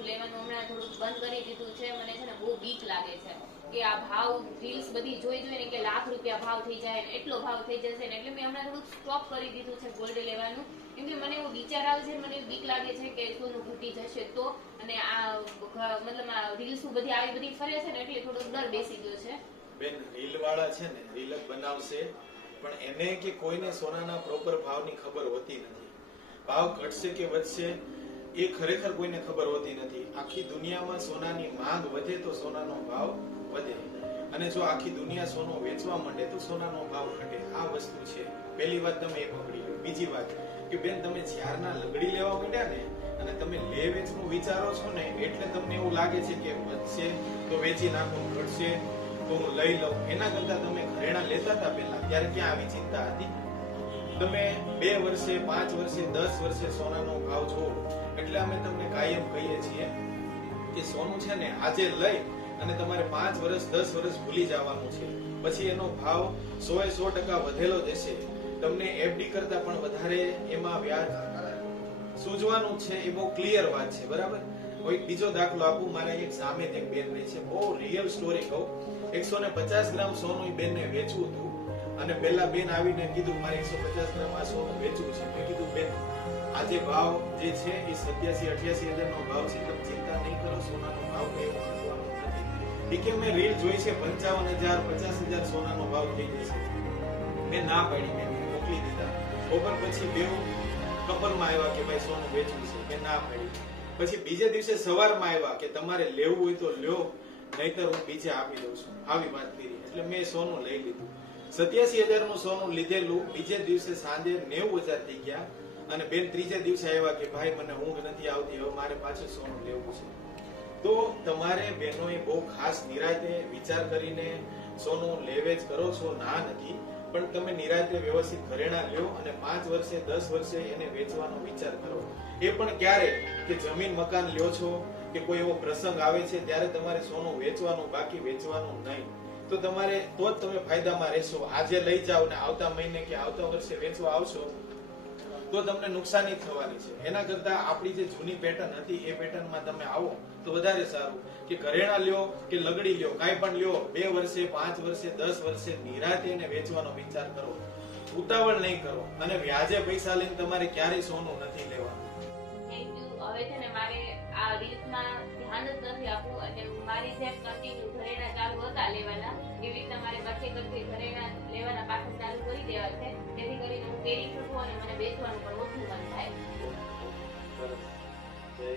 થોડું લેવાનું હમણાં થોડું બંધ કરી દીધું છે. મને છે ને બહુ બીક લાગે છે કે આ ભાવ રીલ્સ બધી જોઈને કે ₹1,00,000 ભાવ થઈ જાય, એટલો ભાવ થઈ જશે ને, એટલે મેં હમણાં થોડુંક સ્ટોપ કરી દીધું છે ગોલ્ડ લેવાનું. કેમ કે મને એવો વિચાર આવે છે, મને બીક લાગે છે કે સોનું ઘટી જશે તો, અને આ મતલબ આ રીલ્સ બધી આવી બધી ફરે છે ને એટલે થોડોક ડર બેસી ગયો છે. બેન, રીલ વાળા છે ને રીલ જ બનાવશે, પણ એને કે કોઈને સોનાના પ્રોપર ભાવની ખબર હોતી નથી. ભાવ ઘટશે કે વધશે એ ખરેખર કોઈને ખબર હોતી નથી. આખી દુનિયામાં સોનાની માંગ વધે તો સોનાનો ભાવ વધે, અને જો આખી દુનિયા સોનું વેચવા માંડે તો સોનાનો ભાવ ઘટે. આ વસ્તુ છે. પહેલી વાત તમે એ પકડી લો. બીજી વાત કે બેન, તમે જ્યારના લગડી લેવા માંડ્યા ને અને તમે લે વેચનું વિચારો છો ને, એટલે તમને એવું લાગે છે કે વધશે તો વેચી નાખું, ઘટશે તો હું લઈ લઉં. એના કરતા તમે ઘરેણા લેતા હતા પહેલા, ત્યારે ક્યાં આવી ચિંતા હતી? તમે 2 વર્ષે 5 વર્ષે 10 વર્ષે સોનાનો ભાવ જોવો, એટલે અમે તમને કાયમ કહીએ છીએ કે સોનું છે ને આજે લઈ અને તમારે 5 વર્ષ 10 વર્ષ ભૂલી જવાનું છે. પછી એનો ભાવ 100% વધેલો જશે. તમને એફડી કરતા પણ વધારે એમાં વ્યાજ સૂજવાનું છે. એ બહુ ક્લિયર વાત છે, બરાબર? કોઈ બીજો દાખલો આપું. મારા એક સામે એક બેન રહે છે, બહુ રિયલ સ્ટોરી કહું. 150 ગ્રામ સોનું બેનને વેચવું હતું, અને પેલા બેન આવીને કીધું મારે 150 ગ્રામ આ સોનું વેચવું છે. મેં કીધું બેન, આજે ભાવ જે છે એ 87-88 હજાર નો ભાવ છે, તમે ચિંતા નહીં કરો, સોનાનો ભાવ કઈ વધવાનો નથી. કે મેં રીલ જોઈ છે 55,000 50,000 સોનાનો ભાવ થઈ જશે. મેં ના પાડી, મેં મોકલી દીધા. ઓપર પછી બેવ કપલમાં આવ્યા કે ભાઈ સોનું વેચવું છે, મેં ના પાડી. પછી બીજે દિવસે સવારમાં આવ્યા કે તમારે લેવું હોય તો લ્યો, નહીતર હું બીજે આપી દઉં છું. આવી વાત કરી એટલે મેં સોનું લઈ લીધું. 87,000 નું સોનું લીધેલું, બીજે દિવસે સાંજે 90,000 થઈ ગયા. અને બેન ત્રીજે દિવસે આવ્યા કે ભાઈ મને ઊંઘ નથી આવતી, હવે મારે પાછું સોનું લેવું છે. તો તમારે બહેનોએ બહુ ખાસ નિરાંતે વિચાર કરીને સોનું લેવેચ કરો છો, ના નથી, પણ તમે નિરાંતે વ્યવસ્થિત ઘરેણા લ્યો અને 5 વર્ષે 10 વર્ષે એને વેચવાનો વિચાર કરો. એ પણ ક્યારે કે જમીન મકાન લ્યો છો કે કોઈ એવો પ્રસંગ આવે છે ત્યારે તમારે સોનું વેચવાનું, બાકી વેચવાનું નહીં. તો તમારે તો જ તમે ફાયદામાં રહેશો. આજે લઈ જાઓ ને આવતા મહિને કે આવતા વર્ષે વેચવા આવશો તો તમને નુકસાની થવાની છે. એના કરતા આપણી જે જૂની પેટર્ન હતી એ પેટર્નમાં તમે આવો તો વધારે સારું. કે ઘરેણા લ્યો કે લગડી લ્યો, કાંઈ પણ લ્યો, 2 વર્ષે 5 વર્ષે 10 વર્ષે નિરાંતે એને વેચવાનો વિચાર કરો. ઉતાવળ નહીં કરો, અને વ્યાજે પૈસા લઈને તમારે ક્યારેય સોનું નથી લેવાનું. Thank you. હવે છે ને મારે આ રીલ્સમાં ધ્યાન જ નથી આપવું, અને મારી જેમ કન્ટિન્યુ ઘરેણા ચાલુ હતા લેવાના, એવી રીતના મારે કચ્ચે ઘરેણા લેવાના પાછા ચાલુ કરી દેવા છે, જેથી કરીને હું પહેરી શકું અને મને બેસવાનું પણ ઓછું મન થાય. સરસ. જય